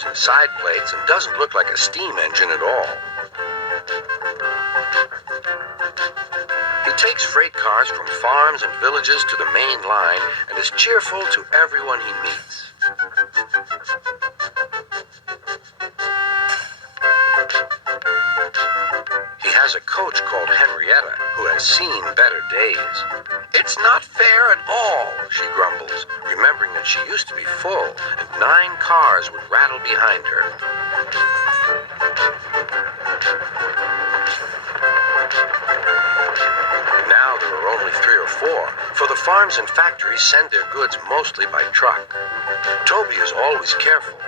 tires and side plates and doesn't look like a steam engine at all. He takes freight cars from farms and villages to the main line and is cheerful to everyone he meets. He has a coach called Henrietta who has seen better days. "It's not fair at all," she grumbles, remembering that she used to be full and 9 cars would rattle behind her. Now there are only 3 or 4, for the farms and factories send their goods mostly by truck. Toby is always careful.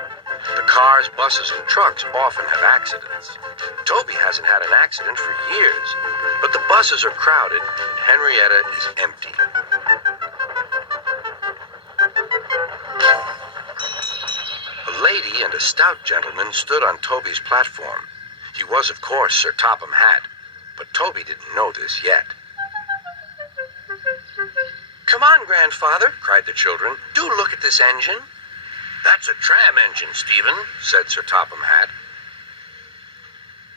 The cars, buses, and trucks often have accidents. Toby hasn't had an accident for years, but the buses are crowded and Henrietta is empty. A lady and a stout gentleman stood on Toby's platform. He was, of course, Sir Topham Hatt, but Toby didn't know this yet. "Come on, grandfather," cried the children. "Do look at this engine." "That's a tram engine, Stephen," said Sir Topham Hatt.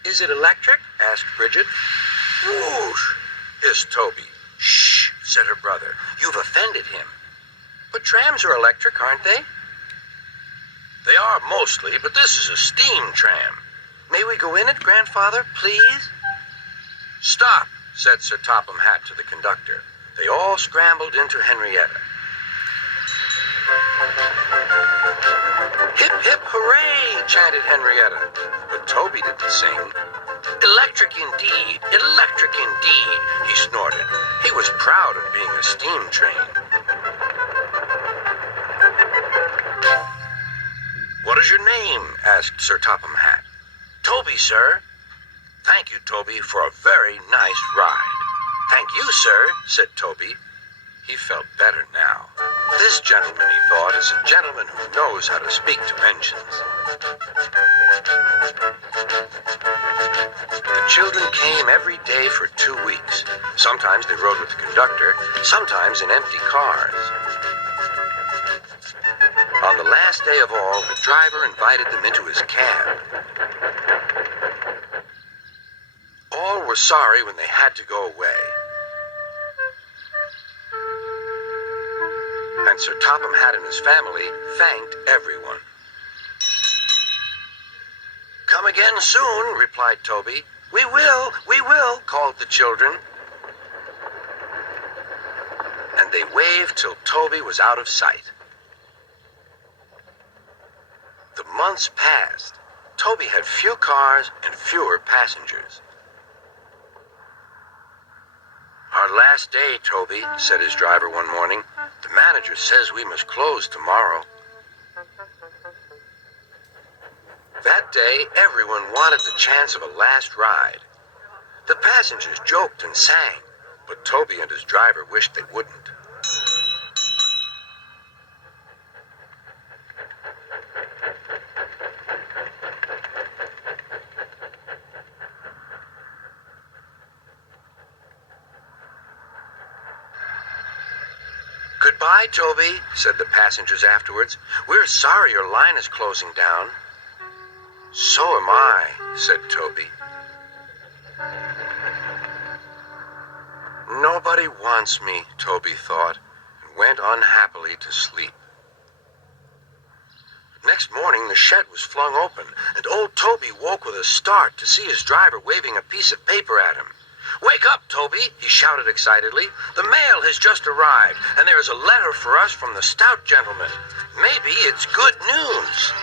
"Is it electric?" asked Bridget. "Whoosh!" hissed Toby. "Shh," said her brother. "You've offended him." "But trams are electric, aren't they?" "They are mostly, but this is a steam tram." "May we go in it, grandfather, please?" "Stop," said Sir Topham Hatt to the conductor. They all scrambled into Henrietta. "Hip, hip, hooray!" chanted Henrietta. But Toby didn't sing. "Electric indeed, electric indeed," he snorted. He was proud of being a steam train. "What is your name?" asked Sir Topham Hatt. "Toby, sir." "Thank you, Toby, for a very nice ride." "Thank you, sir," said Toby. He felt better now. This gentleman, he thought, is a gentleman who knows how to speak to engines. The children came every day for 2 weeks. Sometimes they rode with the conductor, sometimes in empty cars. On the last day of all, the driver invited them into his cab. All were sorry when they had to go away. And Sir Topham Hatt and his family thanked everyone. "Come again soon," replied Toby. We will," called the children. And they waved till Toby was out of sight. The months passed. Toby had few cars and fewer passengers. "Our last day, Toby," said his driver one morning. "The manager says we must close tomorrow." That day, everyone wanted the chance of a last ride. The passengers joked and sang, but Toby and his driver wished they wouldn't. "Goodbye, Toby," said the passengers afterwards. "We're sorry your line is closing down." "So am I," said Toby. Nobody wants me, Toby thought, and went unhappily to sleep. Next morning, the shed was flung open, and old Toby woke with a start to see his driver waving a piece of paper at him. "Wake up, Toby," he shouted excitedly. "The mail has just arrived, and there is a letter for us from the Stout gentleman. Maybe it's good news."